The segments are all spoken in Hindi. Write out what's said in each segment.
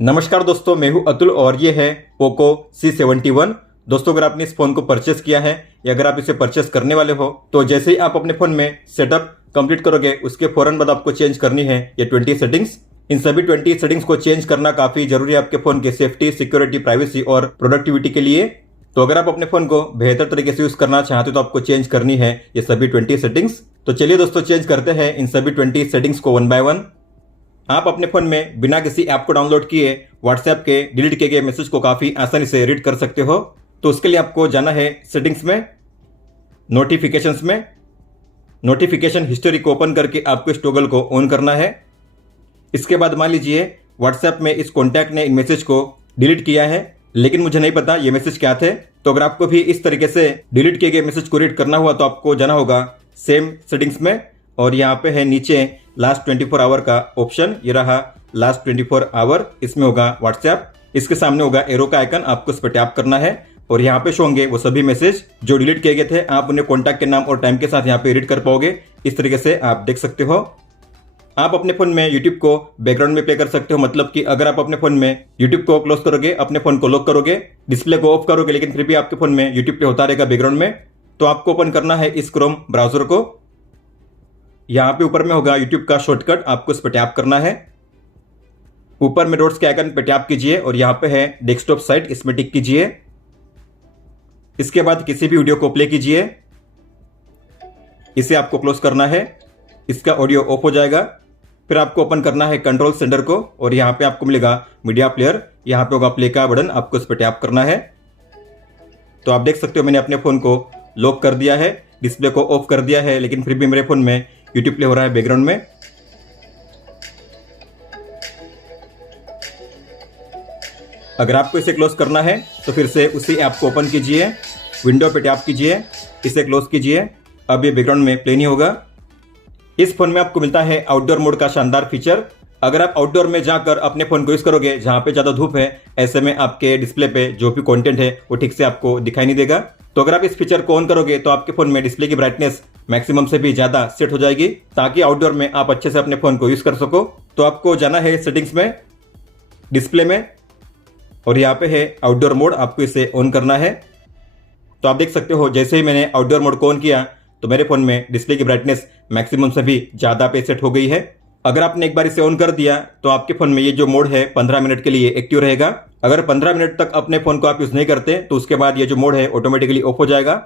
नमस्कार दोस्तों, मैं हूं अतुल और ये है पोको C71। दोस्तों, अगर आपने इस फ़ोन को परचेस किया है या अगर आप इसे परचेस करने वाले हो तो जैसे ही आप अपने फ़ोन में सेटअप कंप्लीट करोगे उसके फ़ौरन बाद आपको चेंज करनी है ये 20 सेटिंग्स। इन सभी 20 सेटिंग्स को चेंज करना काफ़ी जरूरी है आपके फ़ोन के सेफ्टी, सिक्योरिटी, प्राइवेसी और प्रोडक्टिविटी के लिए। तो अगर आप अपने फ़ोन को बेहतर तरीके से यूज़ करना चाहते हो तो आपको चेंज करनी है ये सभी 20 सेटिंग्स। तो चलिए दोस्तों, चेंज करते हैं इन सभी 20 सेटिंग्स को वन बाय वन। आप अपने फ़ोन में बिना किसी ऐप को डाउनलोड किए व्हाट्सएप के डिलीट किए गए मैसेज को काफ़ी आसानी से रीड कर सकते हो। तो उसके लिए आपको जाना है सेटिंग्स में, नोटिफिकेशंस में। नोटिफिकेशन हिस्ट्री को ओपन करके आपको इस टॉगल को ऑन करना है। इसके बाद मान लीजिए व्हाट्सएप में इस कॉन्टैक्ट ने इन मैसेज को डिलीट किया है, लेकिन मुझे नहीं पता ये मैसेज क्या थे। तो अगर आपको भी इस तरीके से डिलीट किए गए मैसेज को रीड करना हुआ तो आपको जाना होगा सेम सेटिंग्स में, और यहाँ पे है नीचे लास्ट 24 आवर का ऑप्शन। ये रहा लास्ट 24 आवर, इसमें होगा व्हाट्सएप। इसके सामने होगा एरो का आइकन, आपको इस पर टैप करना है और यहाँ पे शो होंगे वो सभी मैसेज जो डिलीट किए गए थे। आप उन्हें कॉन्टैक्ट के नाम और टाइम के साथ यहाँ पे रीड कर पाओगे। इस तरीके से आप देख सकते हो। आप अपने फोन में यूट्यूब को बैकग्राउंड में प्ले कर सकते हो, मतलब कि अगर आप अपने फोन में यूट्यूब को क्लोज करोगे, अपने फोन को लॉक करोगे, डिस्प्ले को ऑफ करोगे, लेकिन फिर भी आपके फोन में यूट्यूब पे होता रहेगा बैकग्राउंड में, तो आपको ओपन करना है इस क्रोम ब्राउजर को। यहाँ पे ऊपर में होगा यूट्यूब का शॉर्टकट, आपको इस पर टैप करना है। ऊपर में डॉट्स के आइकन पे टैप कीजिए और यहाँ पे है डेस्कटॉप साइट, इसमें टिक कीजिए। इसके बाद किसी भी वीडियो को प्ले कीजिए, इसे आपको क्लोज करना है। इसका ऑडियो ऑफ हो जाएगा। फिर आपको ओपन करना है कंट्रोल सेंटर को और यहाँ पे आपको मिलेगा मीडिया प्लेयर। यहाँ पे होगा प्ले का बटन, आपको इस पर टैप करना है। तो आप देख सकते हो मैंने अपने फोन को लॉक कर दिया है, डिस्प्ले को ऑफ कर दिया है, लेकिन फिर भी मेरे फोन में यूट्यूब प्ले हो रहा है बैकग्राउंड में। अगर आपको इसे क्लोज करना है तो फिर से उसी ऐप को ओपन कीजिए, विंडो पे टैप कीजिए, इसे क्लोज कीजिए। अब ये बैकग्राउंड में प्ले नहीं होगा। इस फोन में आपको मिलता है आउटडोर मोड का शानदार फीचर। अगर आप आउटडोर में जाकर अपने फोन को यूज करोगे जहां पे ज्यादा धूप है, ऐसे में आपके डिस्प्ले पे जो भी कंटेंट है वो ठीक से आपको दिखाई नहीं देगा। तो अगर आप इस फीचर को ऑन करोगे तो आपके फोन में डिस्प्ले की ब्राइटनेस मैक्सिमम से भी ज्यादा सेट हो जाएगी, ताकि आउटडोर में आप अच्छे से अपने फोन को यूज कर सको। तो आपको जाना है सेटिंग्स में, डिस्प्ले में, और यहाँ पे है आउटडोर मोड, आपको इसे ऑन करना है। तो आप देख सकते हो जैसे ही मैंने आउटडोर मोड को ऑन किया तो मेरे फोन में डिस्प्ले की ब्राइटनेस मैक्सिमम से भी ज्यादा पे सेट हो गई है। अगर आपने एक बार इसे ऑन कर दिया तो आपके फोन में ये जो मोड है 15 मिनट के लिए एक्टिव रहेगा। अगर 15 मिनट तक अपने फोन को आप यूज नहीं करते तो उसके बाद ये जो मोड है ऑटोमेटिकली ऑफ हो जाएगा।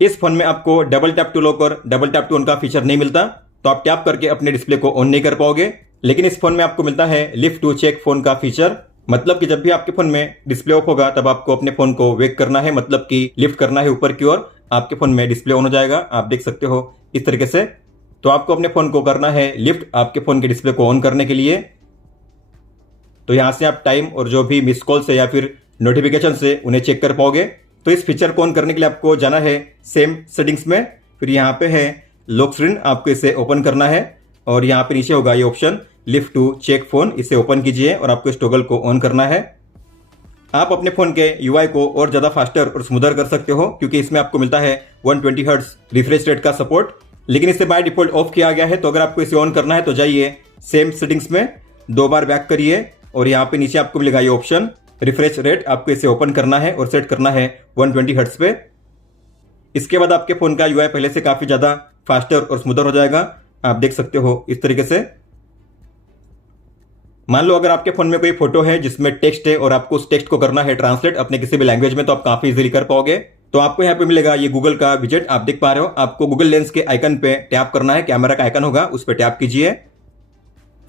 इस फोन में आपको डबल टैप टू लॉक और डबल टैप टू ऑन का फीचर नहीं मिलता, तो आप टैप करके अपने डिस्प्ले को ऑन नहीं कर पाओगे। लेकिन इस फोन में आपको मिलता है लिफ्ट टू चेक फोन का फीचर, मतलब कि जब भी आपके फोन में डिस्प्ले ऑफ होगा तब आपको अपने फोन को वेक करना है, मतलब कि लिफ्ट करना है ऊपर की ओर, आपके फोन में डिस्प्ले ऑन हो जाएगा। आप देख सकते हो इस तरीके से। तो आपको अपने फोन को करना है लिफ्ट आपके फोन के डिस्प्ले को ऑन करने के लिए। तो यहां से आप टाइम और जो भी मिस कॉल से या फिर नोटिफिकेशन से उन्हें चेक कर पाओगे। तो इस फीचर को ऑन करने के लिए आपको जाना है सेम सेटिंग्स में, फिर यहाँ पे है लॉक स्क्रीन, आपको इसे ओपन करना है और यहाँ पे नीचे होगा ये option lift to check phone, इसे ओपन कीजिए और आपको इस टॉगल को ऑन करना है। आप अपने फोन के यूआई को और ज्यादा फास्टर और स्मूदर कर सकते हो, क्योंकि इसमें आपको मिलता है 120 हर्ट्ज रिफ्रेश रेट का सपोर्ट, लेकिन इसे बाय डिफॉल्ट ऑफ किया गया है। तो अगर आपको इसे ऑन करना है तो जाइए सेम सेटिंग्स में, 2 बार बैक करिए और यहाँ पे नीचे आपको मिलेगा ये ऑप्शन रिफ्रेश रेट, आपको इसे ओपन करना है और सेट करना है 120 हर्ट्ज पे। इसके बाद आपके फोन का यूआई पहले से काफी ज्यादा फास्टर और स्मूदर हो जाएगा। आप देख सकते हो इस तरीके से। मान लो अगर आपके फोन में कोई फोटो है जिसमें टेक्स्ट है और आपको उस टेक्स्ट को करना है ट्रांसलेट अपने किसी भी लैंग्वेज में, तो आप काफी इजीली कर पाओगे। तो आपको यहाँ पे मिलेगा ये गूगल का विजेट, आप देख पा रहे हो। आपको गूगल लेंस के आइकन पे टैप करना है, कैमरा का आइकन होगा उस पर टैप कीजिए।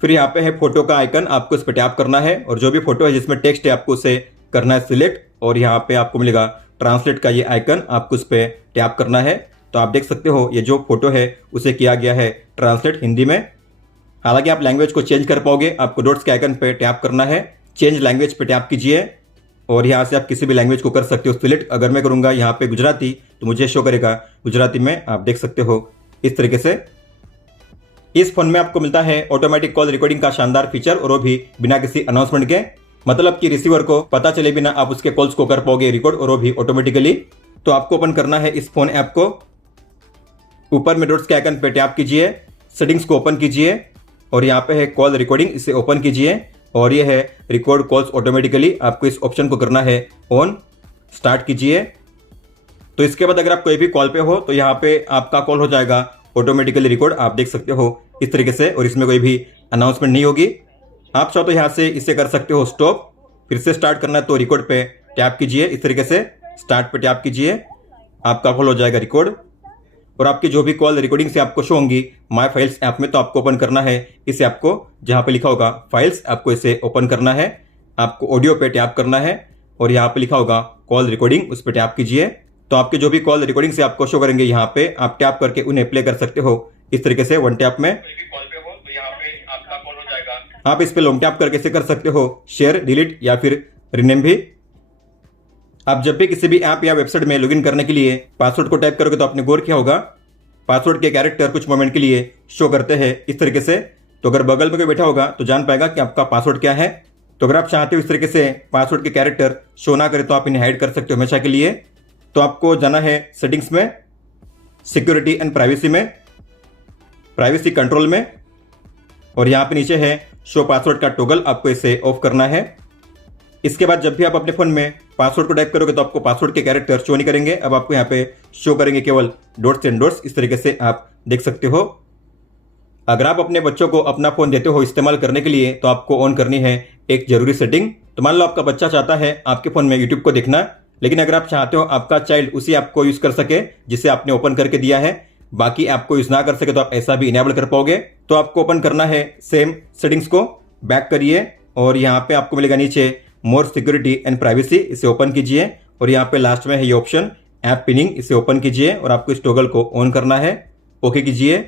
फिर यहाँ पे है फोटो का आइकन, आपको इस पर टैप करना है और जो भी फोटो है जिसमें टेक्स्ट है आपको उसे करना है सिलेक्ट, और यहाँ पे आपको मिलेगा ट्रांसलेट का ये आइकन, आपको उस पर टैप करना है। तो आप देख सकते हो ये जो फोटो है उसे किया गया है ट्रांसलेट हिंदी में। हालांकि आप लैंग्वेज को चेंज कर पाओगे, आपको डॉट्स के आइकन पे टैप करना है, चेंज लैंग्वेज पे टैप कीजिए और यहाँ से आप किसी भी लैंग्वेज को कर सकते हो सिलेक्ट। अगर मैं करूँगा यहाँ पे गुजराती तो मुझे शो करेगा गुजराती में, आप देख सकते हो इस तरीके से। इस फोन में आपको मिलता है ऑटोमेटिक कॉल रिकॉर्डिंग का शानदार फीचर, और वो भी बिना किसी अनाउंसमेंट के, मतलब कि रिसीवर को पता चले बिना आप उसके कॉल्स को कर पाओगे रिकॉर्ड, और वो भी ऑटोमेटिकली। तो आपको ओपन करना है इस फोन ऐप को, ऊपर में डॉट्स के आइकन पे टैप कीजिए, सेटिंग्स को ओपन कीजिए और यहाँ पे है कॉल रिकॉर्डिंग, इसे ओपन कीजिए और ये है रिकॉर्ड कॉल्स ऑटोमेटिकली, आपको इस ऑप्शन को करना है ऑन, स्टार्ट कीजिए। तो इसके बाद अगर आप कोई भी कॉल पे हो तो यहाँ पे आपका कॉल हो जाएगा ऑटोमेटिकली रिकॉर्ड, आप देख सकते हो इस तरीके से, और इसमें कोई भी अनाउंसमेंट नहीं होगी। आप चाहो तो यहाँ से इसे कर सकते हो स्टॉप, फिर से स्टार्ट करना है तो रिकॉर्ड पे टैप कीजिए, इस तरीके से स्टार्ट पे टैप कीजिए, आपका कॉल हो जाएगा रिकॉर्ड। और आपकी जो भी कॉल रिकॉर्डिंग से आपको शो होंगी माय फाइल्स ऐप में, तो आपको ओपन करना है इस ऐप को, जहाँ पे लिखा होगा फाइल्स, आपको इसे ओपन करना है। आपको ऑडियो पे टैप करना है और यहाँ पे लिखा होगा कॉल रिकॉर्डिंग, उस पर टैप कीजिए। तो आपके जो भी कॉल रिकॉर्डिंग से आपको शो करेंगे यहाँ पे आप टैप करके उन्हें प्ले कर सकते हो इस तरीके से वन टैप में। आप इस पे लॉन्ग टैप करके से कर सकते हो शेयर, डिलीट या फिर रिनेम भी। आप जब भी किसी भी ऐप या वेबसाइट में लॉगिन करने के लिए पासवर्ड को टाइप करोगे तो आपने गौर किया होगा पासवर्ड के कैरेक्टर कुछ मोमेंट के लिए शो करते हैं इस तरीके से। तो अगर बगल में कोई बैठा होगा तो जान पाएगा कि आपका पासवर्ड क्या है। तो अगर आप चाहते हो इस तरीके से पासवर्ड के कैरेक्टर शो ना करें तो आप इन्हें हाइड कर सकते हो हमेशा के लिए। तो आपको जाना है सेटिंग्स में, सिक्योरिटी एंड प्राइवेसी में, प्राइवेसी कंट्रोल में, और यहाँ पे नीचे है शो पासवर्ड का टॉगल, आपको इसे ऑफ करना है। इसके बाद जब भी आप अपने फोन में पासवर्ड को टाइप करोगे तो आपको पासवर्ड के कैरेक्टर शो नहीं करेंगे, अब आपको यहाँ पे शो करेंगे केवल डॉट्स एंड डॉट्स, इस तरीके से आप देख सकते हो। अगर आप अपने बच्चों को अपना फोन देते हो इस्तेमाल करने के लिए तो आपको ऑन करनी है एक जरूरी सेटिंग। तो मान लो आपका बच्चा चाहता है आपके फोन में यूट्यूब को देखना, लेकिन अगर आप चाहते हो आपका चाइल्ड उसी ऐप को यूज कर सके जिसे आपने ओपन करके दिया है, बाकी ऐप को यूज ना कर सके तो आप ऐसा भी इनेबल कर पाओगे। तो आपको ओपन करना है सेम सेटिंग्स को, बैक करिए और यहाँ पे आपको मिलेगा नीचे मोर सिक्योरिटी एंड प्राइवेसी, इसे ओपन कीजिए और यहाँ पे लास्ट में है ये ऑप्शन ऐप पिनिंग, इसे ओपन कीजिए और आपको इस टॉगल को ऑन करना है, ओके कीजिए।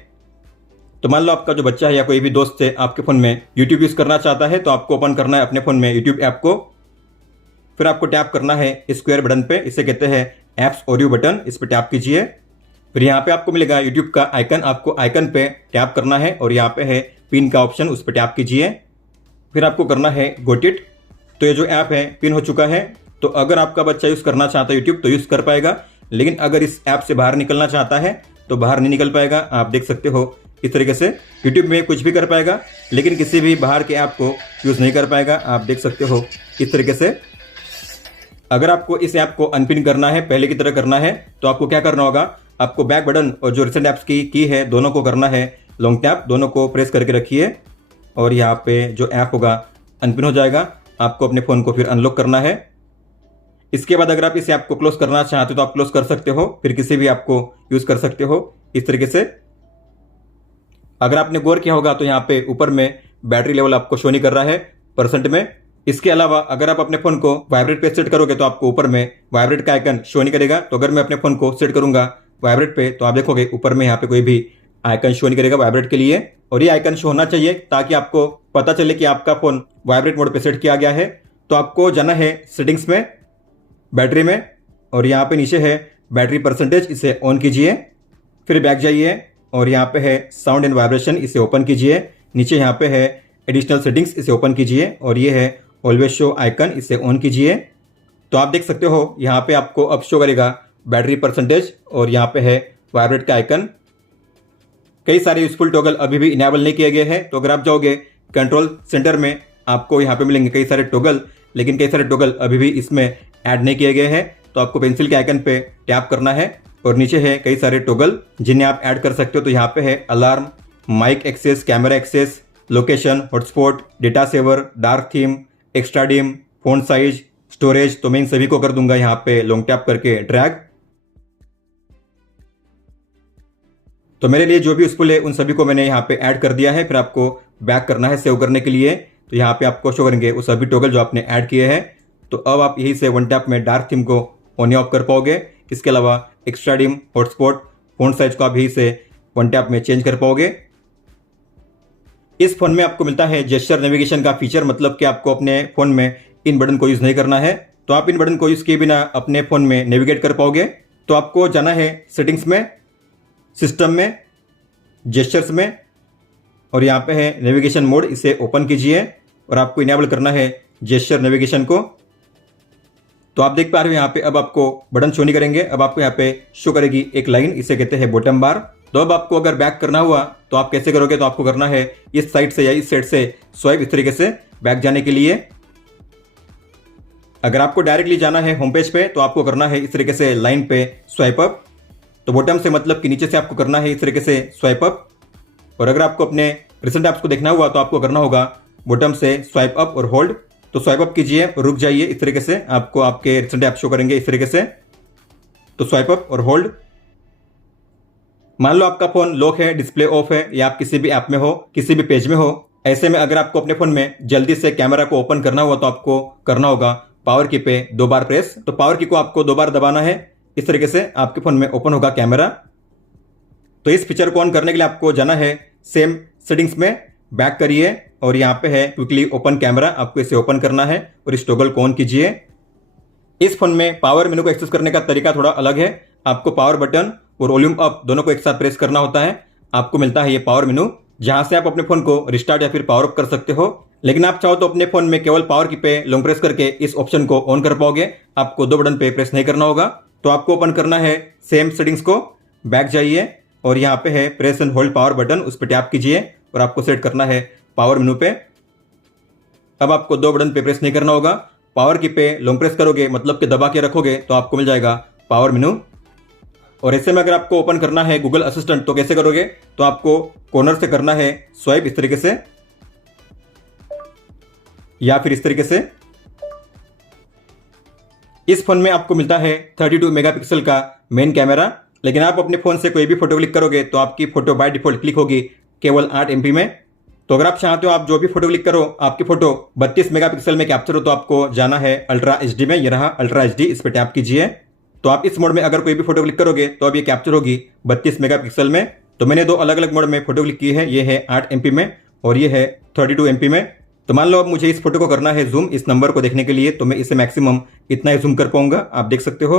तो मान लो आपका जो बच्चा है या कोई भी दोस्त है आपके फोन में यूट्यूब यूज करना चाहता है तो आपको ओपन करना है अपने फोन में यूट्यूब ऐप को, फिर आपको टैप करना है स्क्वायर बटन पे, इसे कहते हैं एप्स ऑडियो बटन, इस पे टैप कीजिए। फिर यहाँ पे आपको मिलेगा यूट्यूब का आइकन, आपको आइकन पे टैप करना है और यहाँ पे है पिन का ऑप्शन, उस पर टैप कीजिए। फिर आपको करना है गोट इट। तो ये जो ऐप है पिन हो चुका है। तो अगर आपका बच्चा यूज करना चाहता है यूट्यूब तो यूज कर पाएगा, लेकिन अगर इस ऐप से बाहर निकलना चाहता है तो बाहर नहीं निकल पाएगा। आप देख सकते हो इस तरीके से यूट्यूब में कुछ भी कर पाएगा लेकिन किसी भी बाहर के ऐप को यूज नहीं कर पाएगा, आप देख सकते हो इस तरीके से। अगर आपको इस ऐप को अनपिन करना है, पहले की तरह करना है, तो आपको क्या करना होगा, आपको बैक बटन और जो रिसेंट ऐप्स की है दोनों को करना है लॉन्ग टैप, दोनों को प्रेस करके रखिए और यहाँ पे जो ऐप होगा अनपिन हो जाएगा। आपको अपने फ़ोन को फिर अनलॉक करना है। इसके बाद अगर आप इस ऐप को क्लोज करना चाहते हो तो आप क्लोज कर सकते हो, फिर किसी भी ऐप को यूज कर सकते हो इस तरीके से। अगर आपने गौर किया होगा तो यहाँ पे ऊपर में बैटरी लेवल आपको शो नहीं कर रहा है परसेंट में। इसके अलावा अगर आप अपने फोन को वाइब्रेट पे सेट करोगे तो आपको ऊपर में वाइब्रेट का आइकन शो नहीं करेगा। तो अगर मैं अपने फोन को सेट करूंगा वाइब्रेट पे तो आप देखोगे ऊपर में यहाँ पे कोई भी आइकन शो नहीं करेगा वाइब्रेट के लिए, और ये आइकन शो होना चाहिए ताकि आपको पता चले कि आपका फोन वाइब्रेट मोड पे सेट किया गया है। तो आपको जाना है सेटिंग्स में, बैटरी में, और यहाँ पे नीचे है बैटरी परसेंटेज, इसे ऑन कीजिए। फिर बैक जाइए और यहाँ पे है साउंड एंड वाइब्रेशन, इसे ओपन कीजिए। नीचे यहाँ पे है एडिशनल सेटिंग्स, इसे ओपन कीजिए और ये है ऑलवेज शो आइकन, इसे ऑन कीजिए। तो आप देख सकते हो यहाँ पे आपको अब शो करेगा बैटरी परसेंटेज और यहाँ पे है वाइब्रेट का आइकन। कई सारे यूजफुल टॉगल अभी भी इनेबल नहीं किए गए हैं। तो अगर आप जाओगे कंट्रोल सेंटर में आपको यहाँ पे मिलेंगे कई सारे टॉगल, लेकिन कई सारे टॉगल अभी भी इसमें ऐड नहीं किए गए हैं। तो आपको पेंसिल के आइकन पे टैप करना है और नीचे है कई सारे टॉगल जिन्हें आप ऐड कर सकते हो। तो यहाँ पे है alarm, mic access, camera access, location, hotspot, data saver, dark theme, extra dim, phone size, storage. तो मैं इन सभी को कर दूंगा यहाँ पे लॉन्ग टैप करके ड्रैग। तो मेरे लिए जो भी यूजफुल है उन सभी को मैंने यहाँ पे ऐड कर दिया है। फिर आपको बैक करना है सेव करने के लिए। तो यहाँ पे आपको शो करेंगे वो सभी टॉगल जो आपने ऐड किए हैं। तो अब आप यही से वन टैप में डार्क थीम को ऑन या ऑफ कर पाओगे। इसके अलावा extra dim, hotspot, phone size को आप यही से वन टैप में चेंज कर पाओगे। इस फोन में आपको मिलता है जेस्चर नेविगेशन का फीचर, मतलब कि आपको अपने फोन में इन बटन को यूज नहीं करना है। तो आप इन बटन को यूज किए बिना अपने फोन में नेविगेट कर पाओगे। तो आपको जाना है सेटिंग्स में, सिस्टम में, जेस्चर्स में, और यहाँ पे है नेविगेशन मोड, इसे ओपन कीजिए और आपको इनेबल करना है जेस्चर नेविगेशन को। तो आप देख पा रहे हो यहाँ पे अब आपको बटन शो नहीं करेंगे, अब आपको यहाँ पे शो करेगी एक लाइन, इसे कहते हैं बॉटम बार। तो अब आपको अगर बैक करना हुआ तो आप कैसे करोगे, तो आपको करना है इस साइड से या इस साइड से स्वाइप इस तरीके से, बैक जाने के लिए। अगर आपको डायरेक्टली जाना है होम पेज पे तो आपको करना है इस तरीके से लाइन पे स्वाइप अप। तो बॉटम से मतलब कि नीचे से आपको करना है इस तरीके से स्वाइप अप। और अगर आपको अपने रिसेंट ऐप्स को देखना हुआ तो आपको करना होगा बॉटम से स्वाइप अप और होल्ड। तो स्वाइप अप कीजिए और रुक जाइए, इस तरीके से आपको आपके रिसेंट ऐप शो करेंगे इस तरीके से। तो स्वाइप अप और होल्ड। मान लो आपका फोन लॉक है, डिस्प्ले ऑफ है, या आप किसी भी ऐप में हो, किसी भी पेज में हो, ऐसे में अगर आपको अपने फोन में जल्दी से कैमरा को ओपन करना हुआ तो आपको करना होगा पावर की पे 2 बार प्रेस। तो पावर की को आपको 2 बार दबाना है, इस तरीके से आपके फोन में ओपन होगा कैमरा। तो इस फीचर को ऑन करने के लिए आपको जाना है सेम सेटिंग्स में, बैक करिए और यहाँ पे है क्विकली ओपन कैमरा, आपको इसे ओपन करना है और इस टॉगल को ऑन कीजिए। इस फोन में पावर मेनू को एक्सेस करने का तरीका थोड़ा अलग है। आपको पावर बटन और वॉल्यूम अप दोनों को एक साथ प्रेस करना होता है। आपको मिलता है ये पावर मेनू, जहां से आप अपने फोन को रिस्टार्ट या फिर पावर अप कर सकते हो। लेकिन आप चाहो तो अपने फोन में केवल पावर की पे लॉन्ग प्रेस करके इस ऑप्शन को ऑन कर पाओगे, आपको 2 बटन पे प्रेस नहीं करना होगा। तो आपको ओपन करना है सेम सेटिंग्स को, बैक जाइए और यहाँ पे है press and hold power button, उस पर टैप कीजिए और आपको सेट करना है पावर मेनू पे। अब आपको 2 बटन पे प्रेस नहीं करना होगा, पावर की पे लॉन्ग प्रेस करोगे मतलब कि दबा के रखोगे तो आपको मिल जाएगा पावर मेनू। और ऐसे में अगर आपको ओपन करना है गूगल असिस्टेंट तो कैसे करोगे, तो आपको कॉर्नर से करना है स्वाइप इस तरीके से या फिर इस तरीके से। इस फोन में आपको मिलता है 32 मेगापिक्सल का मेन कैमरा, लेकिन आप अपने फोन से कोई भी फोटो क्लिक करोगे तो आपकी फोटो बाय डिफॉल्ट क्लिक होगी केवल 8 MP में। तो अगर आप चाहते हो आप जो भी फोटो क्लिक करो आपकी फोटो 32 मेगापिक्सल में कैप्चर हो तो आपको जाना है अल्ट्रा HD में। ये रहा अल्ट्रा HD, इस पर टैप कीजिए। तो आप इस मोड में अगर कोई भी फोटो क्लिक करोगे तो अब ये कैप्चर होगी 32 मेगापिक्सल में। तो मैंने 2 अलग अलग मोड में फोटो क्लिक की है, ये है 8 MP में और ये है 32 MP में। तो मान लो अब मुझे इस फोटो को करना है जूम इस नंबर को देखने के लिए, तो मैं इसे मैक्सिमम इतना ही जूम कर पाऊंगा, आप देख सकते हो।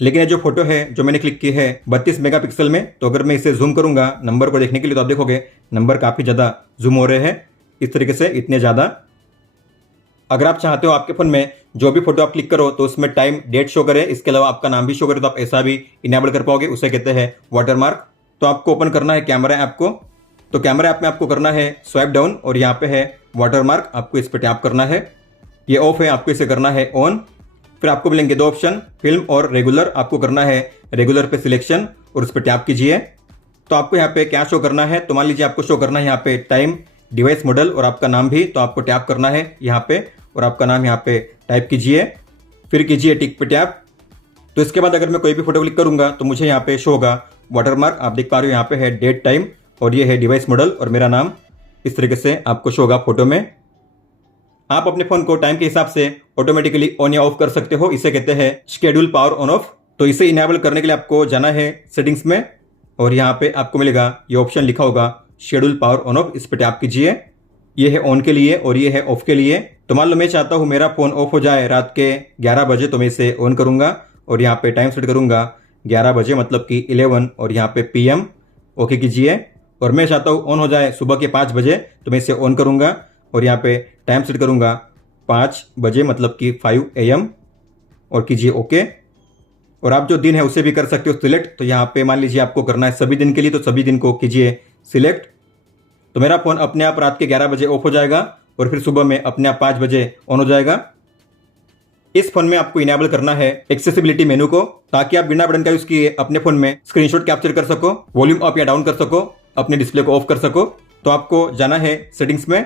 लेकिन ये जो फोटो है जो मैंने क्लिक की है 32 मेगापिक्सल में, तो अगर मैं इसे जूम करूंगा नंबर को देखने के लिए तो आप देखोगे नंबर काफ़ी ज़्यादा जूम हो रहे हैं इस तरीके से, इतने ज़्यादा। अगर आप चाहते हो आपके फ़ोन में जो भी फोटो आप क्लिक करो तो उसमें टाइम डेट शो करे, इसके अलावा आपका नाम भी शो करे, तो आप ऐसा भी इनेबल कर पाओगे, उसे कहते हैं वाटरमार्क। तो आपको ओपन करना है कैमरा ऐप को। तो कैमरा ऐप में आपको करना है स्वाइप डाउन और यहाँ पे है वाटरमार्क, आपको इस पर टैप करना है। ये ऑफ है, आपको इसे करना है ऑन। फिर आपको मिलेंगे 2 ऑप्शन, फिल्म और रेगुलर। आपको करना है रेगुलर पे सिलेक्शन और उस पर टैप कीजिए। तो आपको यहाँ पे क्या शो करना है, तो मान लीजिए आपको शो करना है यहाँ पे टाइम, डिवाइस मॉडल और आपका नाम भी। तो आपको टैप करना है यहाँ पे और आपका नाम यहाँ पे टाइप कीजिए, फिर कीजिए टिक पे टैप। तो इसके बाद अगर मैं कोई भी फोटो क्लिक करूंगा तो मुझे यहाँ पे शो होगा वाटरमार्क, आप देख पा रहे हो यहाँ पे है डेट टाइम और ये है डिवाइस मॉडल और मेरा नाम, इस तरीके से आपको शो होगा फोटो में। आप अपने फोन को टाइम के हिसाब से ऑटोमेटिकली ऑन या ऑफ कर सकते हो, इसे कहते हैं शेड्यूल पावर ऑन ऑफ। तो इसे इनेबल करने के लिए आपको जाना है सेटिंग्स में और यहाँ पे आपको मिलेगा ये ऑप्शन लिखा होगा शेड्यूल पावर ऑन ऑफ, इस पर टैप कीजिए। ये है ऑन के लिए और ये है ऑफ के लिए। तो मान लो मैं चाहता हूँ मेरा फोन ऑफ हो जाए रात के 11 बजे, तो मैं इसे ऑन करूंगा और यहाँ पे टाइम सेट करूंगा 11 बजे मतलब कि 11 और यहाँ पे PM, ओके कीजिए। और मैं चाहता हूँ ऑन हो जाए सुबह के 5 बजे, तो मैं इसे ऑन करूंगा और यहाँ पे टाइम सेट करूंगा 5 बजे मतलब कि 5 AM और कीजिए ओके। और आप जो दिन है उसे भी कर सकते हो सिलेक्ट। तो यहाँ पे मान लीजिए आपको करना है सभी दिन के लिए, तो सभी दिन को कीजिए सिलेक्ट। तो मेरा फोन अपने आप रात के 11 बजे ऑफ हो जाएगा और फिर सुबह में अपने आप 5 बजे ऑन हो जाएगा। इस फोन में आपको इनेबल करना है एक्सेसिबिलिटी मेनू को, ताकि आप बिना बटन का यूज किए अपने फोन में स्क्रीनशॉट कैप्चर कर सको, वॉल्यूम अप या डाउन कर सको, अपने डिस्प्ले को ऑफ कर सको। तो आपको जाना है सेटिंग्स में,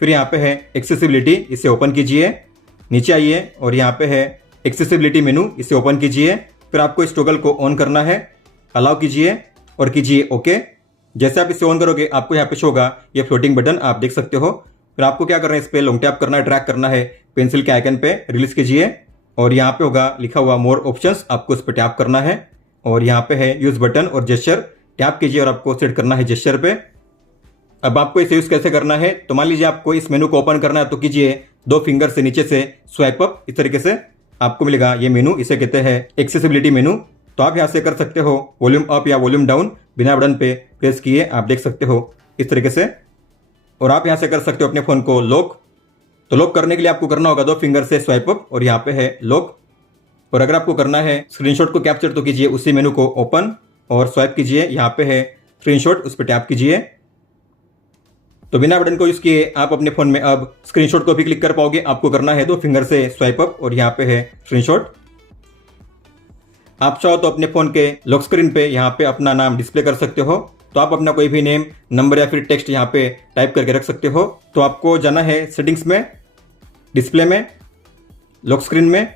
फिर यहाँ पे है एक्सेसिबिलिटी, इसे ओपन कीजिए। नीचे आइए और यहाँ पे है एक्सेसिबिलिटी मेनू, इसे ओपन कीजिए। फिर आपको इस टॉगल को ऑन करना है, अलाउ कीजिए और कीजिए ओके। जैसे आप इसे ऑन करोगे आपको यहाँ पे शो होगा ये फ्लोटिंग बटन, आप देख सकते हो। फिर आपको क्या करना है, इस पे लॉन्ग टैप करना है, ड्रैग करना है पेंसिल के आइकन पे, रिलीज कीजिए और यहाँ पे होगा लिखा हुआ मोर ऑप्शंस, आपको इस पे टैप करना है और यहाँ पे है यूज बटन और जेस्चर, टैप कीजिए और आपको सेट करना है जेस्चर पे। अब आपको इसे यूज कैसे करना है, तो मान लीजिए आपको इस मेनू को ओपन करना है तो कीजिए 2 फिंगर से नीचे से स्वाइप अप, इस तरीके से आपको मिलेगा ये मेनू, इसे कहते हैं एक्सेसिबिलिटी मेनू। तो आप यहाँ से कर सकते हो वॉल्यूम अप या वॉल्यूम डाउन बिना बटन पे प्रेस किए, आप देख सकते हो इस तरीके से। और आप यहाँ से कर सकते हो अपने फोन को लॉक। तो लॉक करने के लिए आपको करना होगा 2 फिंगर से स्वाइप अप और यहाँ पे है लॉक। और अगर आपको करना है स्क्रीनशॉट को कैप्चर तो कीजिए उसी मेनू को ओपन और स्वाइप कीजिए, यहाँ पे है स्क्रीनशॉट, उस पर टैप कीजिए। तो बिना बटन को यूज किए आप अपने फोन में अब स्क्रीनशॉट को भी क्लिक कर पाओगे। आपको करना है 2 फिंगर से स्वाइप अप और यहाँ पे है स्क्रीनशॉट। आप चाहो तो अपने फोन के लॉक स्क्रीन पे यहाँ पे अपना नाम डिस्प्ले कर सकते हो। तो आप अपना कोई भी नेम, नंबर या फिर टेक्स्ट यहाँ पे टाइप करके रख सकते हो। तो आपको जाना है सेटिंग्स में, डिस्प्ले में, लॉक स्क्रीन में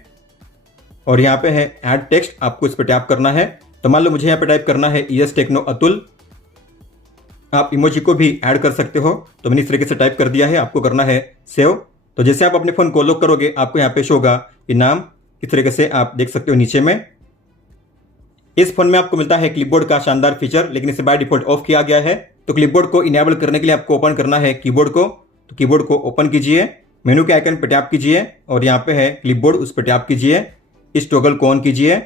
और यहाँ पे है ऐड टेक्स्ट, आपको इस पर टैप करना है। तो मान लो मुझे यहाँ पे टाइप करना है ES टेक्नो अतुल। आप इमोजी को भी ऐड कर सकते हो। तो मैंने इस तरीके से टाइप कर दिया है, आपको करना है सेव। तो जैसे आप अपने फोन को लॉक करोगे आपको यहाँ पे शो होगा ये नाम, इस तरीके से आप देख सकते हो नीचे में। इस फोन में आपको मिलता है क्लिपबोर्ड का शानदार फीचर, लेकिन इसे बाय डिफॉल्ट ऑफ किया गया है। तो क्लिपबोर्ड को इनेबल करने के लिए आपको ओपन करना है कीबोर्ड को। तो कीबोर्ड को ओपन कीजिए, मेनू के आइकन पर टैप कीजिए और यहाँ पे है क्लिपबोर्ड, उस पर टैप कीजिए। इस टॉगल को ऑन कीजिए।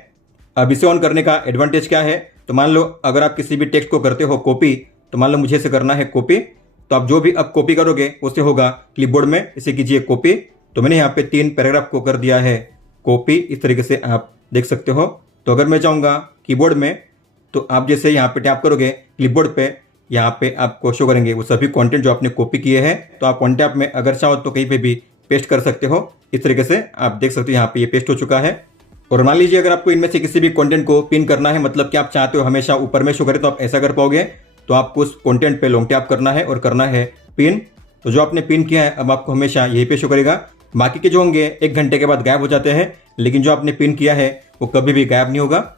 अब इसे ऑन करने का एडवांटेज क्या है, तो मान लो अगर आप किसी भी टेक्स्ट को करते हो कॉपी, तो मान लो मुझे इसे करना है कॉपी। तो आप जो भी अब कॉपी करोगे उससे होगा क्लिपबोर्ड में, इसे कीजिए कॉपी। तो मैंने यहाँ पे 3 पैराग्राफ को कर दिया है कॉपी, इस तरीके से आप देख सकते हो। तो अगर मैं जाऊँगा कीबोर्ड में, तो आप जैसे यहाँ पे टैप करोगे क्लिपबोर्ड पे, यहाँ पे आपको शो करेंगे वो सभी कंटेंट जो आपने कॉपी किए हैं। तो आप वन टैप में अगर चाहो तो कहीं पे भी पेस्ट कर सकते हो। इस तरीके से आप देख सकते हो यहाँ पे ये पेस्ट हो चुका है। और मान लीजिए अगर आपको इनमें से किसी भी कंटेंट को पिन करना है, मतलब कि आप चाहते हो हमेशा ऊपर में शो करे, तो आप ऐसा कर पाओगे। तो आपको उस कंटेंट पे लॉन्ग टैप करना है और करना है पिन। तो जो आपने पिन किया है अब आपको हमेशा यहीं पे शो करेगा। बाकी के जो होंगे 1 घंटे के बाद गायब हो जाते हैं, लेकिन जो आपने पिन किया है वो कभी भी गायब नहीं होगा।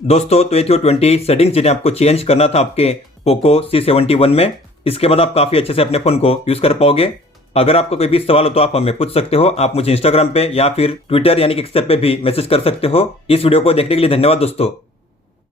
दोस्तों तो ये थी 20 सेटिंग्स जिन्हें आपको चेंज करना था आपके पोको C71 में। इसके बाद आप काफ़ी अच्छे से अपने फ़ोन को यूज़ कर पाओगे। अगर आपको कोई भी सवाल हो तो आप हमें पूछ सकते हो। आप मुझे इंस्टाग्राम पे या फिर ट्विटर यानी कि एक्स पे भी मैसेज कर सकते हो। इस वीडियो को देखने के लिए धन्यवाद दोस्तों।